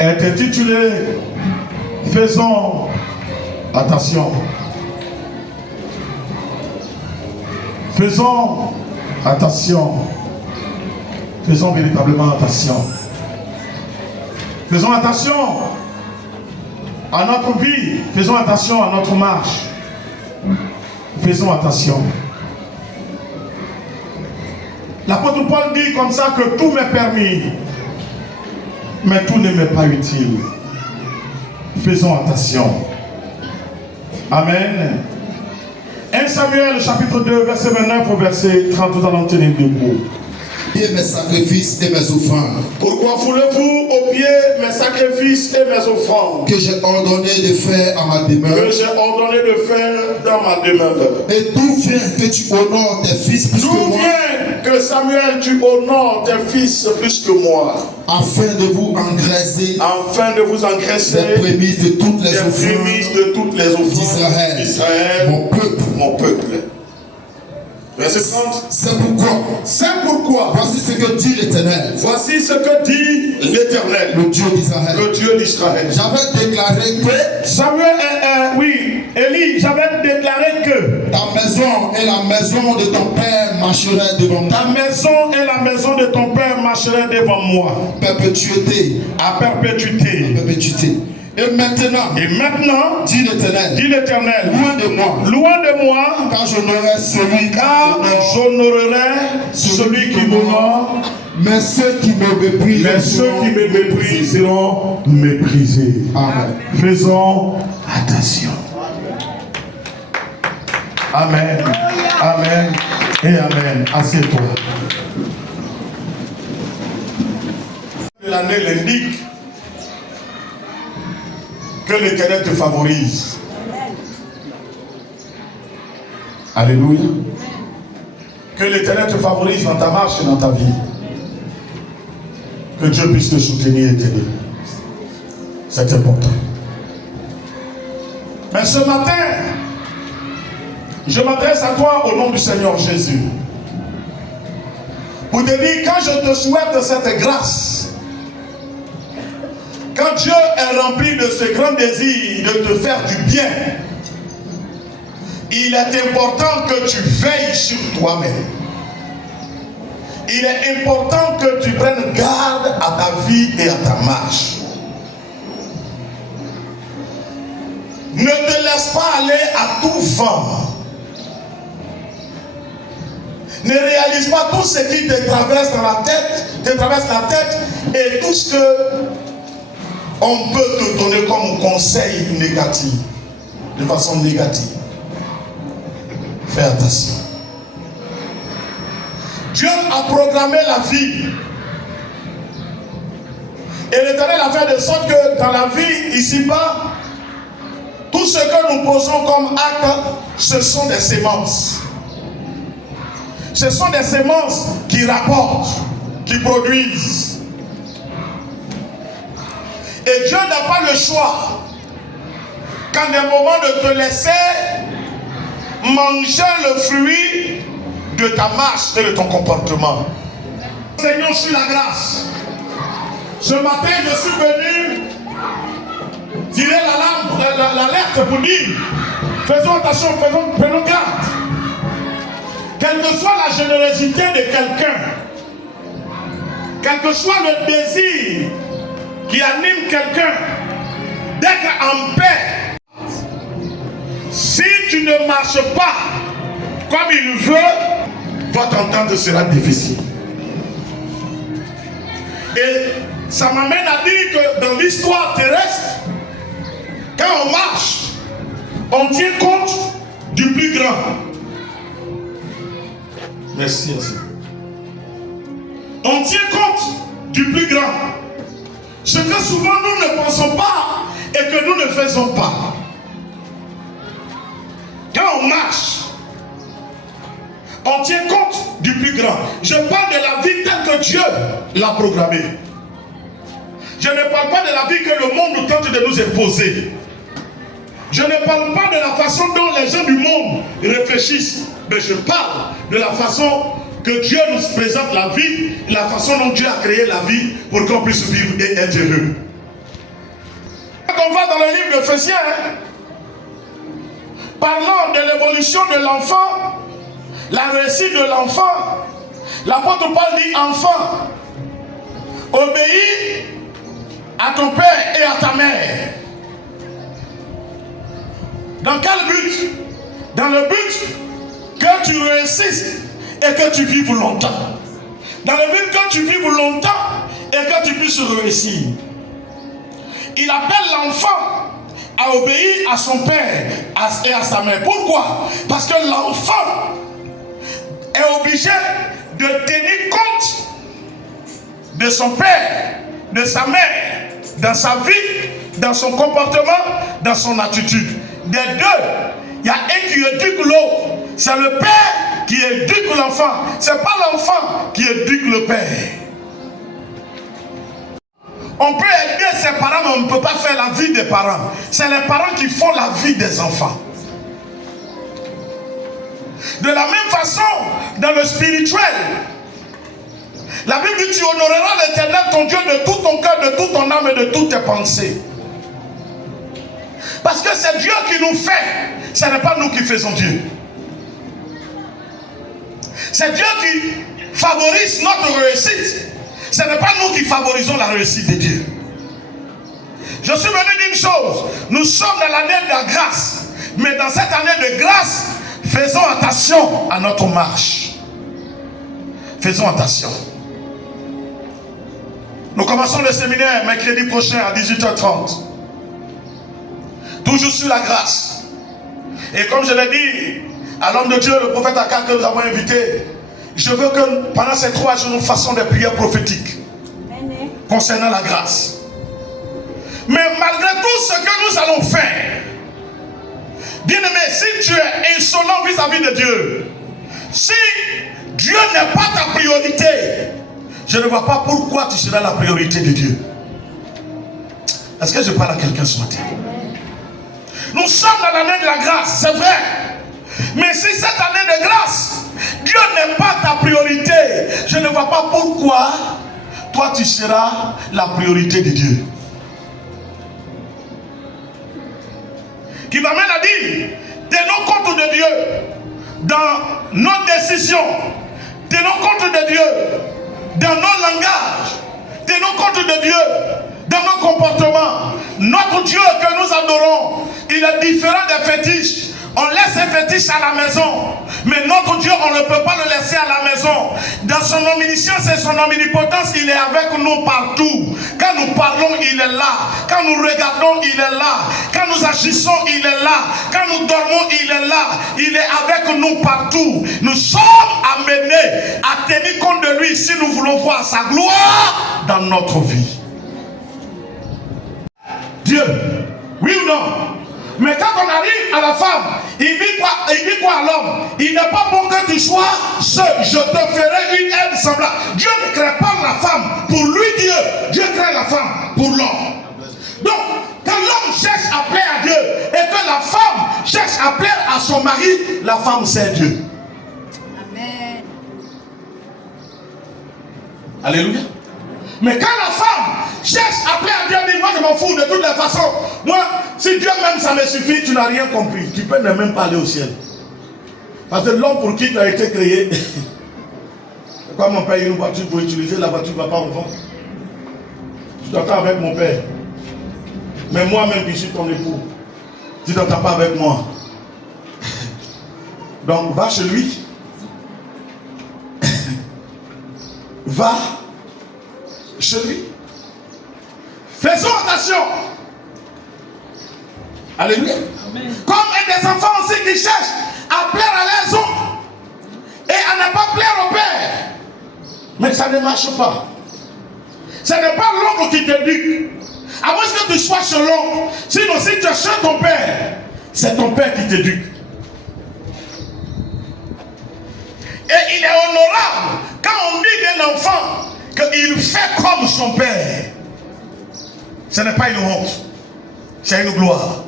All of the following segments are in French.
est intitulé Faisons attention. Faisons attention. Faisons véritablement attention. Faisons attention à notre vie. Faisons attention à notre marche. Faisons attention. L'apôtre Paul dit comme ça que tout m'est permis, mais tout ne m'est pas utile. Faisons attention. Amen. 1 Samuel chapitre 2 verset 29 au verset 30, nous allons tenir debout. Et mes sacrifices et mes offrandes. Pourquoi foulez-vous aux pieds mes sacrifices et mes offrandes Que j'ai ordonné de faire à ma demeure. Que j'ai ordonné de faire dans ma demeure. Et d'où vient que tu honores tes fils plus que D'où moi? vient que Samuel tu honores tes fils plus que moi, afin de vous engraisser afin de vous engraisser les prémices de toutes les les offrandes prémices de toutes les offrandes d'Israël, mon peuple. Mon peuple. Verset 30. C'est pourquoi, voici ce que dit l'Éternel. Voici ce que dit l'Éternel, le Dieu d'Israël. Le Dieu d'Israël. J'avais déclaré que Samuel, oui, Élie, j'avais déclaré que ta maison et la maison de ton père marcheraient devant moi. Ta maison et la maison de ton père marcheraient devant moi. Perpétuité. À perpétuité. Perpétuité. Et maintenant, dit l'Éternel, loin de moi, car j'honorerai celui qui m'honore, mais ceux qui me méprisent seront méprisés. Amen. Faisons attention. Amen. Amen et amen. Assieds-toi. L'année l'indique que l'Éternel te favorise. Alléluia. Que l'Éternel te favorise dans ta marche et dans ta vie. Que Dieu puisse te soutenir et t'aider. C'est important. Mais ce matin, je m'adresse à toi au nom du Seigneur Jésus. Pour te dire, quand je te souhaite cette grâce, quand Dieu est rempli de ce grand désir de te faire du bien, il est important que tu veilles sur toi-même. Il est important que tu prennes garde à ta vie et à ta marche. Ne te laisse pas aller à tout vent. Ne réalise pas tout ce qui te traverse dans la tête, et tout ce que on peut te donner comme conseil négatif, de façon négative. Fais attention. Dieu a programmé la vie. Et l'Éternel a fait de sorte que dans la vie, ici-bas, tout ce que nous posons comme acte, ce sont des semences. Ce sont des semences qui rapportent, qui produisent. Et Dieu n'a pas le choix, qu'en un moment de te laisser manger le fruit de ta marche et de ton comportement. Seigneur, sur la grâce. Ce matin, je suis venu tirer l'alerte pour dire, faisons attention, prenons garde. Quelle que soit la générosité de quelqu'un, quel que soit le désir qui anime quelqu'un, dès qu'en paix, si tu ne marches pas comme il veut, votre entente sera difficile. Et ça m'amène à dire que dans l'histoire terrestre, quand on marche, on tient compte du plus grand. Merci. On tient compte du plus grand. Ce que souvent nous ne pensons pas et que nous ne faisons pas. Quand on marche, on tient compte du plus grand. Je parle de la vie telle que Dieu l'a programmée. Je ne parle pas de la vie que le monde tente de nous imposer. Je ne parle pas de la façon dont les gens du monde réfléchissent. Mais je parle de la façon que Dieu nous présente la vie, la façon dont Dieu a créé la vie pour qu'on puisse vivre et être heureux. Quand on va dans le livre d'Éphésiens, parlant de l'évolution de l'enfant, la réussite de l'enfant, l'apôtre Paul dit enfant, obéis à ton père et à ta mère. Dans quel but? Dans le but que tu réussisses et que tu vives longtemps. Dans le but que tu vives longtemps et que tu puisses réussir. Il appelle l'enfant à obéir à son père et à sa mère. Pourquoi? Parce que l'enfant est obligé de tenir compte de son père, de sa mère, dans sa vie, dans son comportement, dans son attitude. Des deux, il y a un qui éduque l'autre. C'est le père qui éduque l'enfant. Ce n'est pas l'enfant qui éduque le père. On peut aider ses parents, mais on ne peut pas faire la vie des parents. C'est les parents qui font la vie des enfants. De la même façon, dans le spirituel, la Bible dit: tu honoreras l'Éternel ton Dieu de tout ton cœur, de toute ton âme et de toutes tes pensées. Parce que c'est Dieu qui nous fait, ce n'est pas nous qui faisons Dieu. C'est Dieu qui favorise notre réussite. Ce n'est pas nous qui favorisons la réussite de Dieu. Je suis venu dire une chose: nous sommes dans l'année de la grâce. Mais dans cette année de grâce, faisons attention à notre marche. Faisons attention. Nous commençons le séminaire mercredi prochain à 18h30. Toujours sur la grâce. Et comme je l'ai dit à l'homme de Dieu, le prophète Akal que nous avons invité, je veux que pendant ces 3 jours nous fassions des prières prophétiques concernant la grâce. Mais malgré tout ce que nous allons faire, bien-aimé, si tu es insolent vis-à-vis de Dieu, si Dieu n'est pas ta priorité, je ne vois pas pourquoi tu seras la priorité de Dieu. Est-ce que je parle à quelqu'un ce matin? Nous sommes dans l'année de la grâce, c'est vrai. Mais si cette année de grâce, Dieu n'est pas ta priorité, je ne vois pas pourquoi toi tu seras la priorité de Dieu. Qui m'amène à dire: tenons compte de Dieu dans nos décisions, tenons compte de Dieu dans nos langages, tenons compte de Dieu dans nos comportements. Notre Dieu que nous adorons, il est différent des fétiches. On laisse les fétiches à la maison, mais notre Dieu, on ne peut pas le laisser à la maison. Dans son omniscience et son omnipotence, il est avec nous partout. Quand nous parlons, il est là. Quand nous regardons, il est là. Quand nous agissons, il est là. Quand nous dormons, il est là. Il est avec nous partout. Nous sommes amenés à tenir compte de lui si nous voulons voir sa gloire dans notre vie. Dieu, oui ou non? Mais quand on arrive à la femme, il dit quoi à l'homme? Il n'est pas bon que tu sois seul. Je te ferai une aide semblable. Dieu ne crée pas la femme pour lui, Dieu. Dieu crée la femme pour l'homme. Donc, quand l'homme cherche à plaire à Dieu et que la femme cherche à plaire à son mari, la femme c'est Dieu. Amen. Alléluia. Mais quand la femme cherche à plaire à Dieu, dit: moi je m'en fous de toutes les façons. Moi, si Dieu même ça me suffit, tu n'as rien compris. Tu peux ne même pas aller au ciel. Parce que l'homme pour qui tu as été créé, quand mon père a une voiture pour utiliser, la voiture ne va pas en vendre. Tu t'entends avec mon père. Mais moi-même qui suis ton époux, tu ne t'entends pas avec moi. Donc va chez lui. Va chez lui. Faisons attention. Alléluia. Amen. Comme des enfants aussi qui cherchent à plaire à les autres et à ne pas plaire au Père. Mais ça ne marche pas. Ce n'est pas l'oncle qui t'éduque. À moins que tu sois chez l'oncle. Sinon, si tu es chez ton Père, c'est ton Père qui t'éduque. Et il est honorable quand on dit d'un enfant qu'il fait comme son Père. Ce n'est pas une honte, c'est une gloire.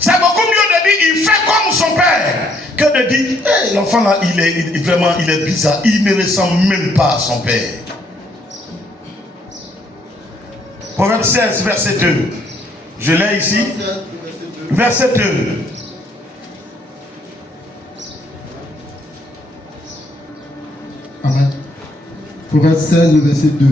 C'est beaucoup mieux de dire il fait comme son père que de dire hey, l'enfant là il est bizarre, il ne ressemble même pas à son père. Proverbe 16 verset 2. Je l'ai ici. Verset 2. Amen. Proverbe 16, le verset 2.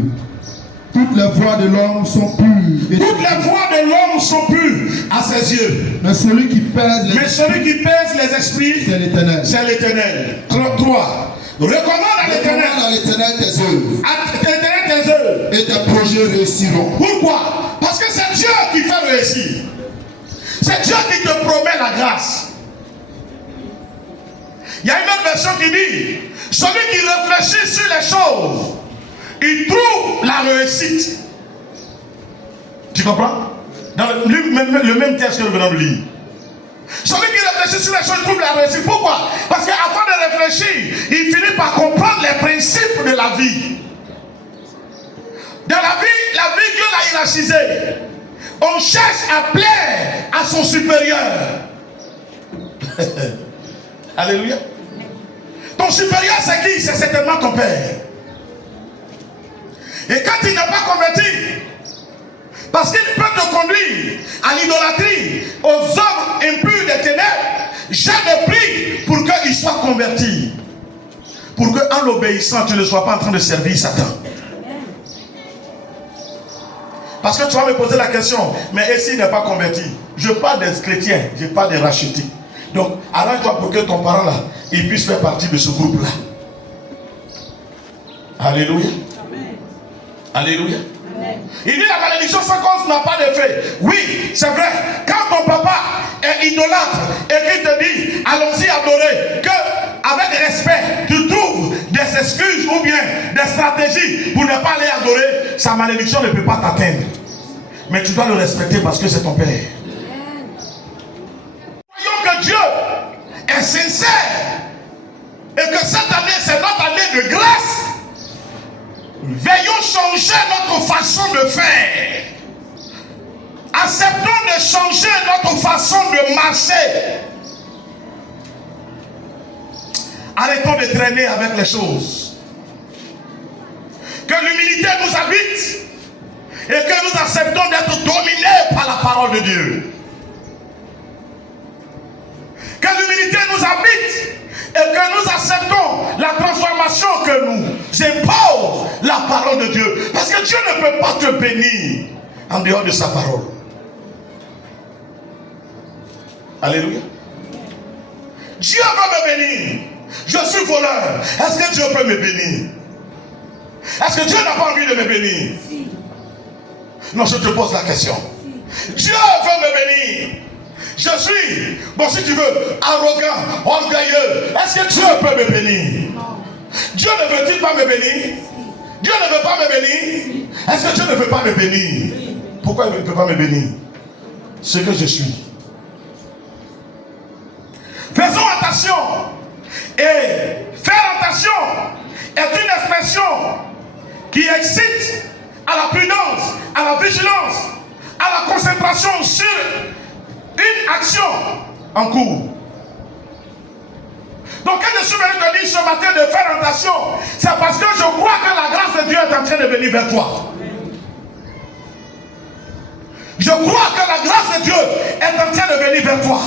Toutes les voies de l'homme sont pures. Toutes les voies de l'homme sont pures à ses yeux. Mais celui qui pèse les esprits, c'est l'Éternel. C'est l'Éternel. 3. Recommande à l'Éternel tes œuvres. Tes œuvres. Et tes projets réussiront. Pourquoi? Parce que c'est Dieu qui fait réussir. C'est Dieu qui te promet la grâce. Il y a une autre version qui dit, celui qui réfléchit sur les choses, il trouve la réussite. Tu comprends? Dans le même texte que nous venons de lire. Celui qui réfléchit sur les choses, il trouve la réussite. Pourquoi? Parce qu'avant de réfléchir, il finit par comprendre les principes de la vie. Dans la vie, Dieu l'a hiérarchisée. On cherche à plaire à son supérieur. Alléluia. Ton supérieur, c'est qui? C'est certainement ton père. Et quand il n'est pas converti, parce qu'il peut te conduire à l'idolâtrie, aux œuvres impures des ténèbres, j'ai des prix pour qu'il soit converti. Pour qu'en l'obéissant, tu ne sois pas en train de servir Satan. Parce que tu vas me poser la question, mais et s'il n'est pas converti? Je parle des chrétiens, je parle des rachetés. Donc, arrange-toi pour que ton parent là, il puisse faire partie de ce groupe-là. Alléluia. Amen. Alléluia. Amen. Il dit la malédiction sans cause n'a pas d'effet. Oui, c'est vrai. Quand ton papa est idolâtre et qu'il te dit, allons-y adorer, que avec respect, tu trouves des excuses ou bien des stratégies pour ne pas aller adorer, sa malédiction ne peut pas t'atteindre. Mais tu dois le respecter parce que c'est ton père. Voyons que Dieu est sincère et que cette année, c'est notre année de grâce. Veillons changer notre façon de faire. Acceptons de changer notre façon de marcher. Arrêtons de traîner avec les choses. Que l'humilité nous habite et que nous acceptons d'être dominés par la parole de Dieu. Que l'humilité nous habite et que nous acceptons la transformation que nous impose la parole de Dieu. Parce que Dieu ne peut pas te bénir en dehors de sa parole. Alléluia. Dieu veut me bénir. Je suis voleur. Est-ce que Dieu peut me bénir? Est-ce que Dieu n'a pas envie de me bénir? Non, je te pose la question. Dieu veut me bénir. Je suis, bon si tu veux, arrogant, orgueilleux. Est-ce que Dieu peut me bénir? Dieu ne veut-il pas me bénir? Dieu ne veut pas me bénir? Est-ce que Dieu ne veut pas me bénir? Pourquoi il ne peut pas me bénir? Ce que je suis. Faisons attention. Et faire attention est une expression qui excite à la prudence, à la vigilance, à la concentration sur une action en cours. Donc quand je suis venu te dire ce matin de faire attention, c'est parce que je crois que la grâce de Dieu est en train de venir vers toi. Je crois que la grâce de Dieu est en train de venir vers toi.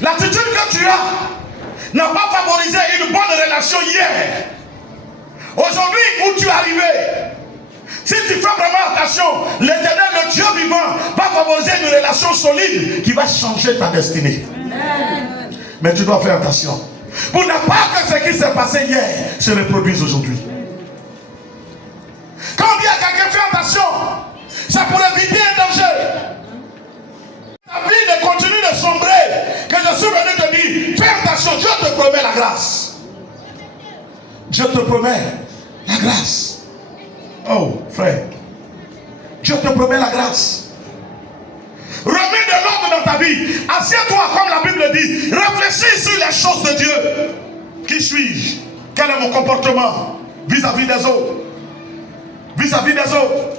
L'attitude que tu as n'a pas favorisé une bonne relation hier. Aujourd'hui où tu es arrivé, si tu fais vraiment attention, l'Éternel, le Dieu vivant, va favoriser une relation solide qui va changer ta destinée. Amen. Mais tu dois faire attention pour ne pas que ce qui s'est passé hier se reproduise aujourd'hui. Quand on dit à quelqu'un fais attention, c'est pour éviter un danger. Ta vie ne continue de sombrer, que je suis venu te dire fais attention, Dieu te promet la grâce. Dieu te promet la grâce. Oh, frère, Dieu te promet la grâce. Remets de l'ordre dans ta vie. Assieds-toi comme la Bible dit. Réfléchis sur les choses de Dieu. Qui suis-je? Quel est mon comportement vis-à-vis des autres? Vis-à-vis des autres.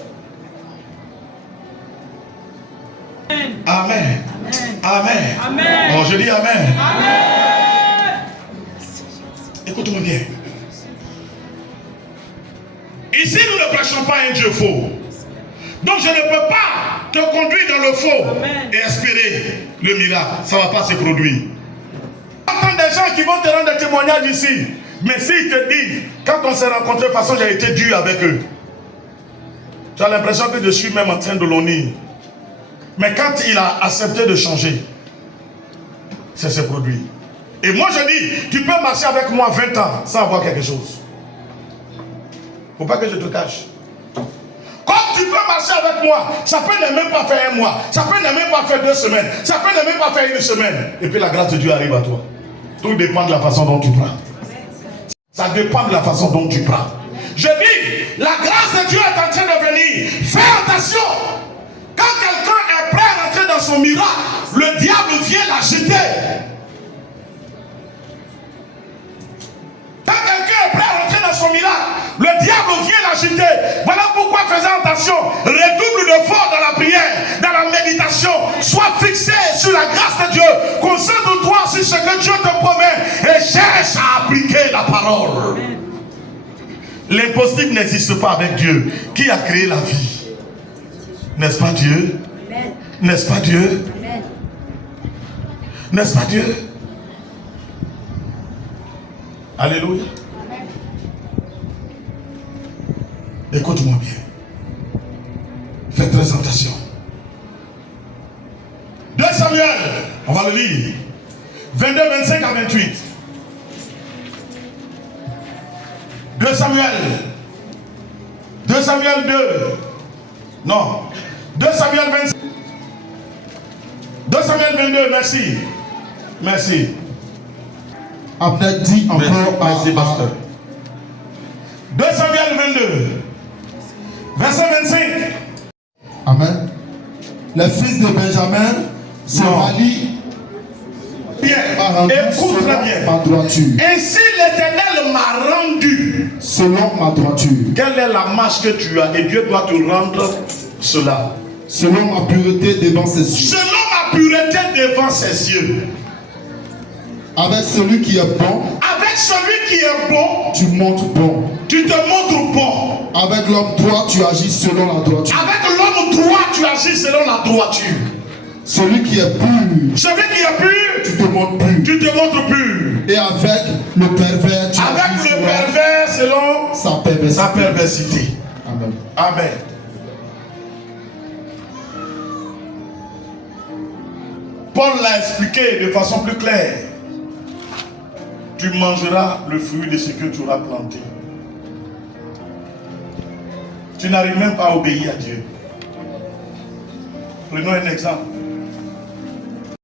Amen. Amen. Amen. Oh, je dis Amen. Amen. Écoute-moi bien. Ici, nous ne prêchons pas un Dieu faux. Donc je ne peux pas te conduire dans le faux et espérer le miracle. Ça ne va pas se produire. J'entends des gens qui vont te rendre des témoignages ici. Mais s'ils te disent, quand on s'est rencontrés, de toute façon j'ai été dur avec eux. Tu as l'impression que je suis même en train de l'honnir. Mais quand il a accepté de changer, ça s'est produit. Et moi je dis, tu peux marcher avec moi 20 ans sans avoir quelque chose. Faut pas que je te cache. Comme tu peux marcher avec moi, ça peut ne même pas faire un mois, ça peut ne même pas faire 2 semaines, ça peut ne même pas faire 1 semaine. Et puis la grâce de Dieu arrive à toi. Tout dépend de la façon dont tu prends. Ça dépend de la façon dont tu prends. Je dis, la grâce de Dieu est en train de venir. Fais attention. Quand quelqu'un est prêt à rentrer dans son miracle, le diable vient l'agiter. Quand quelqu'un est prêt à rentrer dans son miracle, le diable vient l'agiter. Voilà pourquoi faisons attention. Redouble de force dans la prière, dans la méditation. Sois fixé sur la grâce de Dieu. Concentre-toi sur ce que Dieu te promet et cherche à appliquer la parole. L'impossible n'existe pas avec Dieu. Qui a créé la vie? N'est-ce pas Dieu? N'est-ce pas Dieu? N'est-ce pas Dieu? Alléluia. Écoute-moi bien. Fais très attention. 2 Samuel, on va le lire. 22, 25 à 28. 2 Samuel. 2 Samuel 2. Non. 2 Samuel 25. 2 Samuel 22, merci. Merci. Abner dit encore merci, pasteur. 2 Samuel 22. Verset 25. Amen. Les fils de Benjamin se rallient. Bien, écoute très bien. Ma droiture. Ainsi l'Éternel m'a rendu. Selon ma droiture. Quelle est la marche que tu as? Et Dieu doit te rendre cela. Selon ma pureté devant ses yeux. Selon ma pureté devant ses yeux. Avec celui qui est bon. Avec celui qui est bon. Tu montres bon. Tu te montres bon. Avec l'homme droit, tu agis selon la droiture. Avec l'homme droit, tu agis selon la droiture. Celui qui est pur. Celui qui est pur. Tu te montres pur. Tu te montres pur. Et avec le pervers, tu avec agis le pervers selon sa perversité. Amen. Amen. Paul l'a expliqué de façon plus claire. Tu mangeras le fruit de ce que tu auras planté. Tu n'arrives même pas à obéir à Dieu. Prenons un exemple.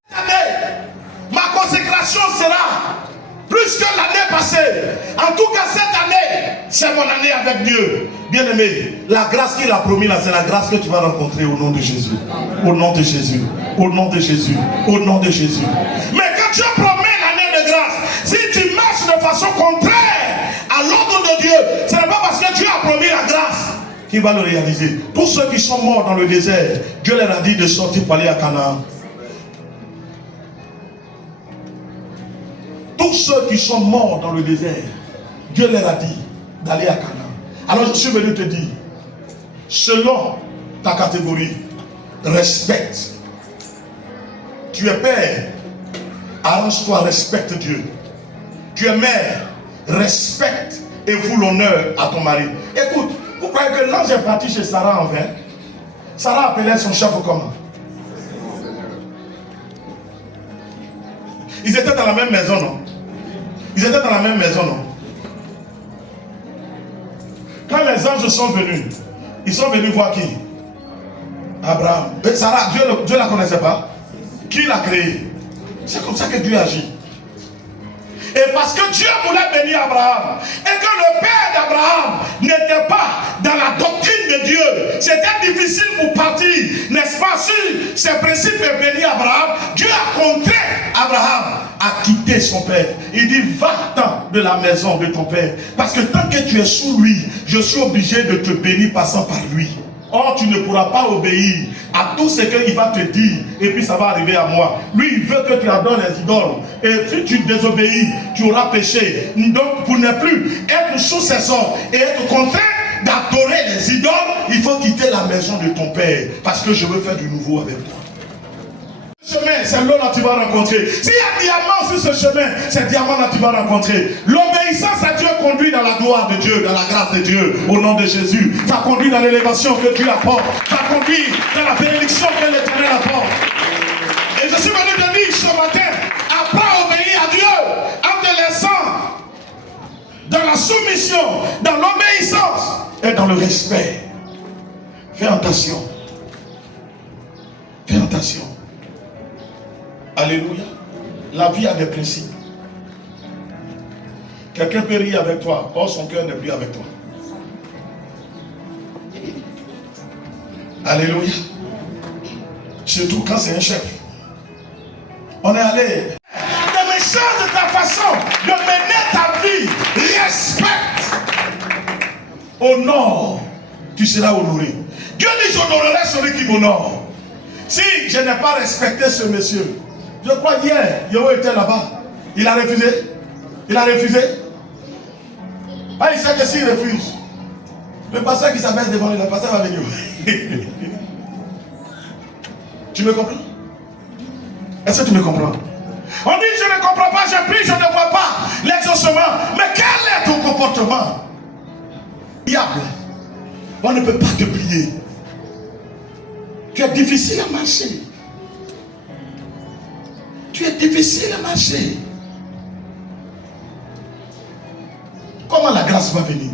Cette année, ma consécration sera plus que l'année passée. En tout cas, cette année, c'est mon année avec Dieu. Bien-aimé, la grâce qu'il a promis là, c'est la grâce que tu vas rencontrer au nom de Jésus. Au nom de Jésus. Au nom de Jésus. Au nom de Jésus. Mais quand Dieu promet l'année de grâce, si tu marches de façon contraire à l'ordre de Dieu, ce n'est pas parce que Dieu a promis la grâce qu'il va le réaliser. Tous ceux qui sont morts dans le désert, Dieu leur a dit de sortir pour aller à Canaan. Tous ceux qui sont morts dans le désert, Dieu leur a dit d'aller à Canaan. Alors je suis venu te dire, selon ta catégorie, respecte. Tu es père, arrange-toi, respecte Dieu. Tu es mère, respecte et voue l'honneur à ton mari. Écoute, vous croyez que l'ange est parti chez Sarah en vain? Sarah appelait son chef comment? Ils étaient dans la même maison, non? Ils étaient dans la même maison, non? Quand les anges sont venus, ils sont venus voir qui? Abraham. Et Sarah, Dieu ne la connaissait pas. Qui l'a créé? C'est comme ça que Dieu agit. Et parce que Dieu voulait bénir Abraham, et que le père d'Abraham n'était pas dans la doctrine de Dieu, c'était difficile pour partir, n'est-ce pas, sur ces principes et bénir Abraham, Dieu a contraint Abraham à quitter son père. Il dit, va-t'en de la maison de ton père, parce que tant que tu es sous lui, je suis obligé de te bénir passant par lui. Or, tu ne pourras pas obéir à tout ce qu'il va te dire, et puis ça va arriver à moi. Lui, il veut que tu adores les idoles, et si tu désobéis, tu auras péché. Donc, pour ne plus être sous ses ordres et être contraint d'adorer les idoles, il faut quitter la maison de ton père. Parce que je veux faire du nouveau avec toi. Chemin, c'est l'eau là que tu vas rencontrer. S'il y a diamant sur ce chemin, c'est diamant là que tu vas rencontrer. L'obéissance à Dieu conduit dans la gloire de Dieu, dans la grâce de Dieu, au nom de Jésus. Ça conduit dans l'élévation que Dieu apporte. Ça conduit dans la bénédiction que l'Éternel apporte. Et je suis venu te dire ce matin, apprends à obéir à Dieu en te laissant dans la soumission, dans l'obéissance et dans le respect. Fais attention. Fais attention. Alléluia. La vie a des principes. Quelqu'un peut rire avec toi, or son cœur n'est plus avec toi. Alléluia. Surtout quand c'est un chef. On est allé. Ne me change de ta façon de mener ta vie. Respecte. Honore. Tu seras honoré. Dieu dit j'honorerai celui qui m'honore. Si je n'ai pas respecté ce monsieur, je crois hier, Yoho était là-bas. Il a refusé. Il a refusé. Ah, il sait que s'il refuse, le pasteur qui s'abaisse devant lui, le pasteur va venir. Tu me comprends? Est-ce que tu me comprends? On dit je ne comprends pas, je prie, je ne vois pas l'exaucement. Mais quel est ton comportement? Diable, on ne peut pas te plier. Tu es difficile à marcher. Tu es difficile à marcher. Comment la grâce va venir?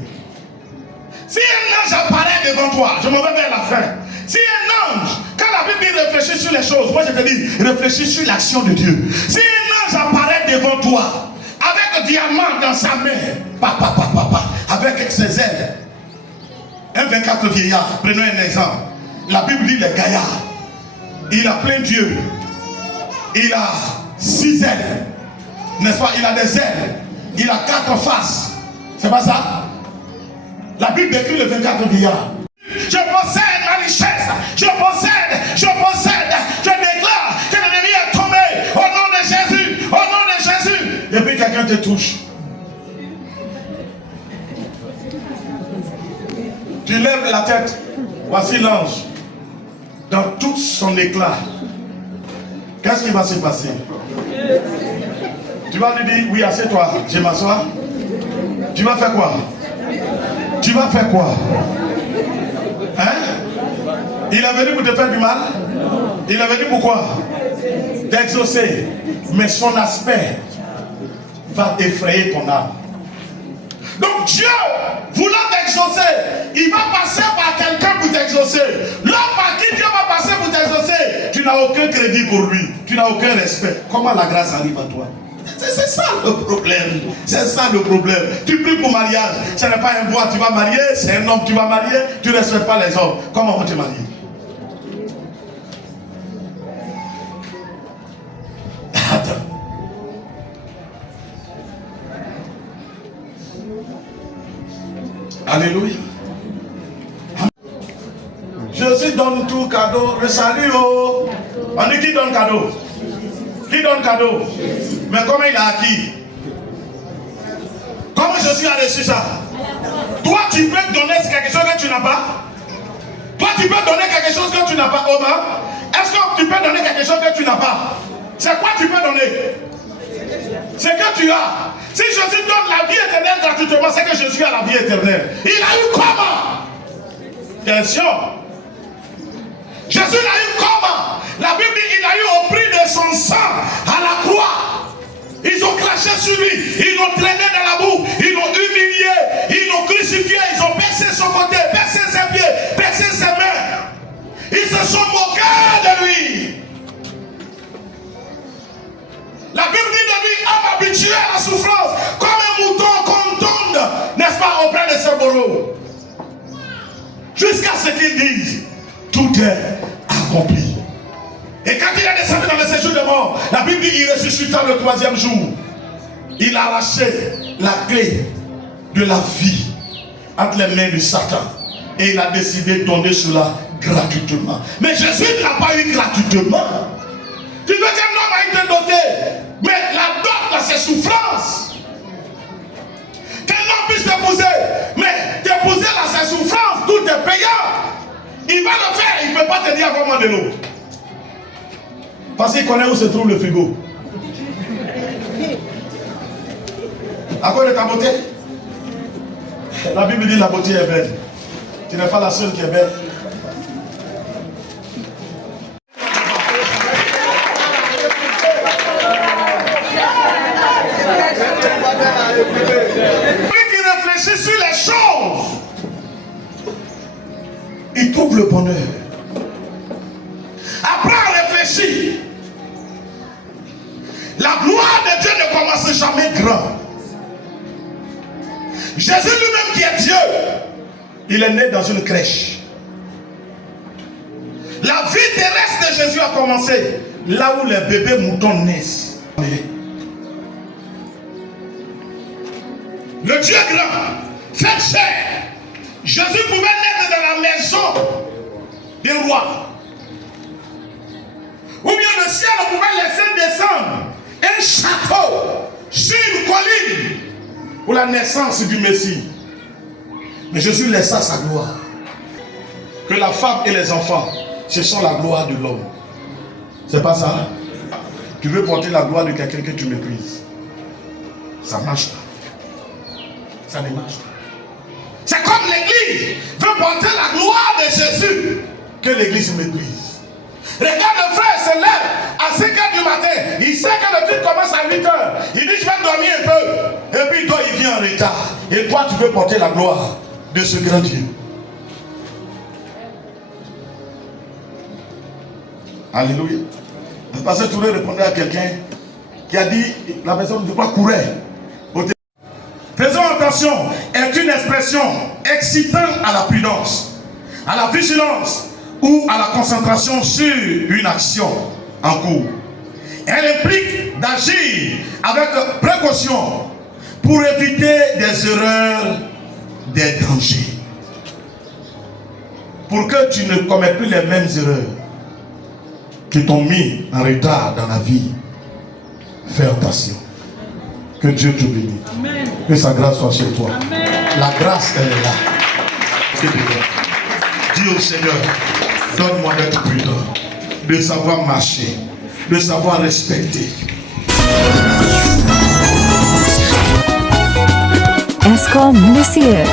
Si un ange apparaît devant toi, je me vais vers la fin. Si un ange, quand la Bible dit réfléchir sur les choses, moi je te dis réfléchis sur l'action de Dieu. Si un ange apparaît devant toi, avec un diamant dans sa main, avec ses ailes, un 24 vieillard, prenons un exemple. La Bible dit les gaillards, il a plein d'yeux. Il a 6 ailes, n'est-ce pas? Il a des ailes, il a 4 faces, c'est pas ça? La Bible décrit le 24 vieillards. Je possède ma richesse, je déclare que l'ennemi est tombé au nom de Jésus, au nom de Jésus. Et puis quelqu'un te touche. Tu lèves la tête, voici l'ange, dans tout son éclat. Qu'est-ce qui va se passer? Tu vas lui dire, oui, assieds-toi, je m'assois. Tu vas faire quoi? Tu vas faire quoi? Hein? Il est venu pour te faire du mal? Il est venu pourquoi? T'exaucer. Mais son aspect va effrayer ton âme. Donc Dieu, voulant t'exaucer, il va passer par quelqu'un pour t'exaucer. L'homme par qui Dieu va passer pour t'exaucer, tu n'as aucun crédit pour lui. Tu n'as aucun respect. Comment la grâce arrive à toi? C'est ça le problème. C'est ça le problème. Tu pries pour mariage. Ce n'est pas un bois, tu vas marier. C'est un homme, tu vas marier. Tu ne respectes pas les hommes. Comment on va te marier? Attends. Alléluia. Jésus donne tout cadeau. Le salut, oh. On dit qui donne cadeau? Qui donne cadeau? Mais comment il a acquis? Comment Jésus a reçu ça? Toi, tu peux donner quelque chose que tu n'as pas? Toi, tu peux donner quelque chose que tu n'as pas, Omar? Est-ce que tu peux donner quelque chose que tu n'as pas? C'est quoi tu peux donner? C'est que tu as. Si Jésus donne la vie éternelle gratuitement, c'est que Jésus a la vie éternelle. Il a eu comment? Attention. Jésus l'a eu comment? La Bible dit qu'il a eu au prix de son sang à la croix. Ils ont craché sur lui, ils l'ont traîné dans la boue, ils l'ont humilié, ils l'ont crucifié, ils ont percé son côté, percé ses pieds, percé ses mains. Ils se sont moqués de lui. La Bible dit de lui, homme habitué à la souffrance, comme un mouton qu'on tombe, n'est-ce pas, auprès de ses bourreaux. Jusqu'à ce qu'ils disent, tout est accompli. Et quand il est descendu dans le séjour de mort, la Bible dit qu'il ressuscita le 3e jour. Il a arraché la clé de la vie entre les mains de Satan. Et il a décidé de donner cela gratuitement. Mais Jésus ne l'a pas eu gratuitement. Tu veux qu'un homme a été doté, mais la dot là c'est souffrance. Qu'un homme puisse t'épouser, mais t'épouser là c'est souffrance. est payant. Il va le faire, il ne peut pas te dire avoir de l'eau. Parce qu'il connaît où se trouve le frigo. À cause de ta beauté. La Bible dit la beauté est belle. Tu n'es pas la seule qui est belle. Celui qui réfléchit sur les choses, il trouve le bonheur. Après à réfléchir, la gloire de Dieu ne commence jamais grand. Jésus lui-même qui est Dieu, il est né dans une crèche. La vie terrestre de Jésus a commencé là où les bébés moutons naissent. Le Dieu grand, fait chair. Jésus pouvait naître dans la maison des rois. Ou bien le ciel pouvait laisser descendre un château sur une colline pour la naissance du Messie. Mais Jésus laissa sa gloire. Que la femme et les enfants, ce sont la gloire de l'homme. C'est pas ça? Tu veux porter la gloire de quelqu'un que tu méprises. Ça marche pas. Ça ne marche pas. C'est comme l'église veut porter la gloire de Jésus que l'église méprise. Regarde le frère se lève à 5 h du matin. Il sait que le truc commence à 8 h. Il dit je vais dormir un peu. Et puis toi il vient en retard. Et toi tu veux porter la gloire de ce grand Dieu. Alléluia. Le pasteur Touré répondait à quelqu'un qui a dit la personne ne doit pas courir. Faisons attention est une expression excitant à la prudence, à la vigilance ou à la concentration sur une action en cours. Elle implique d'agir avec précaution pour éviter des erreurs, des dangers. Pour que tu ne commettes plus les mêmes erreurs qui t'ont mis en retard dans la vie. Fais attention. Que Dieu te bénisse. Amen. Que sa grâce soit sur toi. Amen. La grâce, elle est là. Dis au Seigneur, donne-moi d'être prudent, de savoir marcher, de savoir respecter. Escom Monsieur.